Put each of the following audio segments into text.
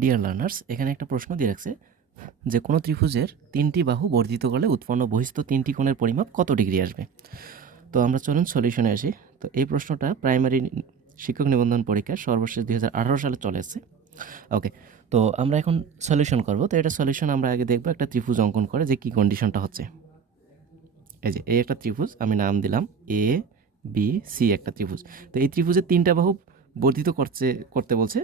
Dear learners এখানে একটা প্রশ্ন দিয়ে রাখছে। যে কোনো ত্রিভুজের তিনটি বাহু বর্ধিত করলে উৎপন্ন বহিস্থ তিনটি কোণের পরিমাপ কত ডিগ্রি আসবে? তো আমরা চলুন সলিউশনে আসি। তো এই প্রশ্নটা প্রাইমারি শিক্ষক নিবন্ধন পরীক্ষা সর্বশেষ দু হাজার আঠারো সালে চলে এসেছে। ওকে তো আমরা এখন সলিউশন করব। তো এটা সলিউশন আমরা আগে দেখব একটা ত্রিভুজ অঙ্কন করে যে কী কন্ডিশনটা হচ্ছে। এই যে, এই একটা ত্রিভুজ, আমি নাম দিলাম এ বি সি একটা ত্রিভুজ। তো এই ত্রিভুজের তিনটা বাহু বর্ধিত করছে, করতে বলছে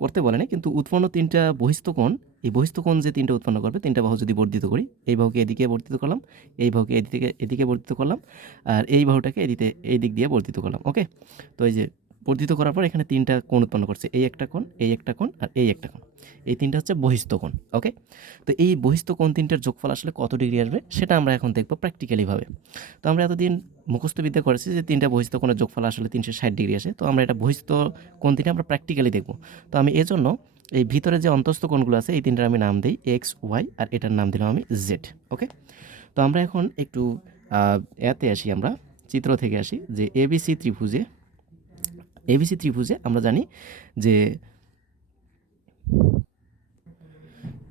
করতে বলেনি কিন্তু উৎপন্ন তিনটা বহিস্থ কোণ, এই বহিস্থ কোণ যে তিনটা উৎপন্ন করবে, তিনটা বাহু যদি বর্ধিত করি, এই বাহুকে এদিকে বর্ধিত করলাম, এই বাহুকে এদিকে এদিকে বর্ধিত করলাম, আর এই বাহুটাকে এদিকে, এই দিক দিয়ে বর্ধিত করলাম, ওকে? তো এই যে বর্ধিত করার পর এখানে তিনটা কোণ উৎপন্ন করছে, এই একটা কোণ, এই একটা কোণ, আর এই একটা কোণ। এই তিনটা হচ্ছে বহিস্থ কোণ ওকে তো এই বহিস্থ কোণ তিনটার যোগফল আসলে কত ডিগ্রি আসবে সেটা আমরা এখন দেখব প্র্যাকটিক্যালিভাবে তো আমরা এতদিন মুখস্থ বিদ্যা করেছি যে তিনটা বহিস্থ কোণের যোগফল আসলে তিনশো ষাট ডিগ্রি আসে, তো আমরা এটা বহিস্থ কোণ তিনটা আমরা প্র্যাকটিক্যালি দেখব। তো আমি এজন্য এই ভিতরে যে অন্তস্থ কোণগুলো আছে, এই তিনটার আমি নাম দিই এক্স ওয়াই আর এটার নাম দিলাম আমি জেড ওকে তো আমরা এখন একটু এতে আসি আমরা, চিত্র থেকে আসি যে এবিসি ত্রিভুজে এবিসি ত্রিভুজে আমরা জানি যে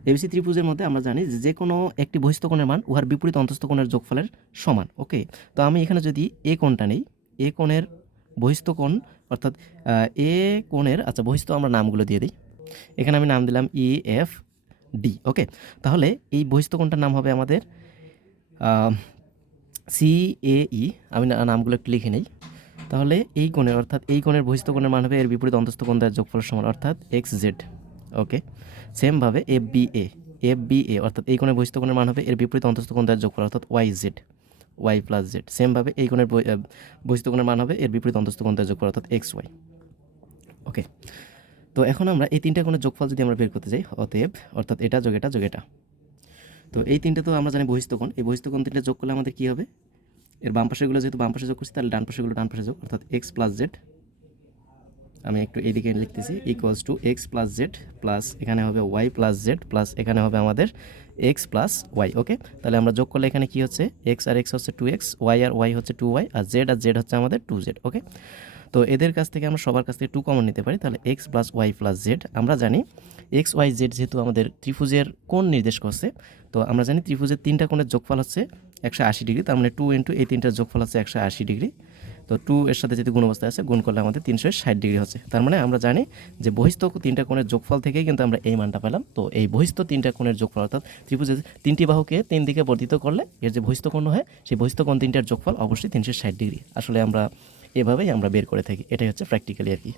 এবিসি ত্রিভুজের মধ্যে আমরা জানি যে কোনো একটি বহিস্থ কোণের মান উহার বিপরীত অন্তস্থ কোণের যোগফলের সমান ওকে তো আমি এখানে যদি এ কোণটা নেই এ কোণের বহিস্থ কোণ, অর্থাৎ এ কোণের আচ্ছা বহিস্থ আমরা নামগুলো দিয়ে দিই। এখানে আমি নাম দিলাম ই এফ ডি ওকে তাহলে এই বহিস্থ কোণটার নাম হবে আমাদের সি এ ই আমি নামগুলো একটু লিখে নেই। তাহলে এই কোণের, অর্থাৎ এই কোণের বহিস্থ কোণের মান হবে এর বিপরীত অন্তস্থ কোণ যোগফলের সমান, অর্থাৎ এক্স জেড ওকে সেমভাবে F B A F B A অর্থাৎ এই কোণের বহিস্থ কোণের মান হবে এর বিপরীত অন্তস্থ কোণ দ্বারা যোগফল, অর্থাৎ Y Z Y plus Z সেমভাবে এই কোণের বহিস্থ কোণের মান হবে এর বিপরীত অন্তস্থ কোণ দ্বারা যোগফল, অর্থাৎ এক্স ওয়াই ওকে তো এখন আমরা এই তিনটা কোণের যোগফল যদি আমরা বের করতে যাই, অতএব, অর্থাৎ এটা যোগ এটা যোগ এটা। তো এই তিনটে তো আমরা জানি বহিস্থ কোণ। এই বহিস্থ কোণ তিনটে যোগ করলে আমাদের কী হবে? এর বাম পাশেগুলো যেহেতু বাম পাশে যোগ করছি, তাহলে ডান পাশেগুলো ডান পাশে যোগ, অর্থাৎ এক্স প্লাস জেড আমি একটু এইদিকে লিখতেছি equals to X plus Z plus এখানে হবে ওয়াই প্লাস জেড প্লাস এখানে হবে আমাদের এক্স প্লাস ওয়াই ওকে তাহলে আমরা যোগ করলে এখানে কি হচ্ছে? এক্স আর এক্স হচ্ছে টু এক্স ওয়াই আর ওয়াই হচ্ছে টু ওয়াই আর জেড আর জেড হচ্ছে আমাদের টু জেড ওকে তো এদের কাছ থেকে আমরা সবার কাছ থেকে টু কমন নিতে পারি, তাহলে X plus Y plus Z আমরা জানি এক্স ওয়াই জেড যেহেতু আমাদের ত্রিভুজের কোণ নির্দেশ করছে, তো আমরা জানি ত্রিভুজের তিনটা কোণের যোগফল হচ্ছে একশো আশি ডিগ্রি, তার মানে টু ইন্টু এই তিনটার যোগফল হচ্ছে একশো আশি ডিগ্রি। তো টু এর সাথে যদি গুণ অবস্থায় আছে, গুণ করলে আমাদের তিনশো ষাট ডিগ্রি হচ্ছে। তার মানে আমরা জানি যে বহিস্থ তিনটা কোণের যোগফল থেকেই কিন্তু আমরা এই মানটা পেলাম। তো এই বহিস্থ তিনটা কোণের যোগফল, অর্থাৎ ত্রিভুজের তিনটি বাহুকে তিন দিকে বর্ধিত করলে এর যে বহিস্থ কোণ হয়, সেই বহিস্থ কোণ তিনটার যোগফল অবশ্যই তিনশো ষাট ডিগ্রি আসলে আমরা এভাবেই আমরা বের করে থাকি। এটাই হচ্ছে প্র্যাকটিক্যালি আর কি।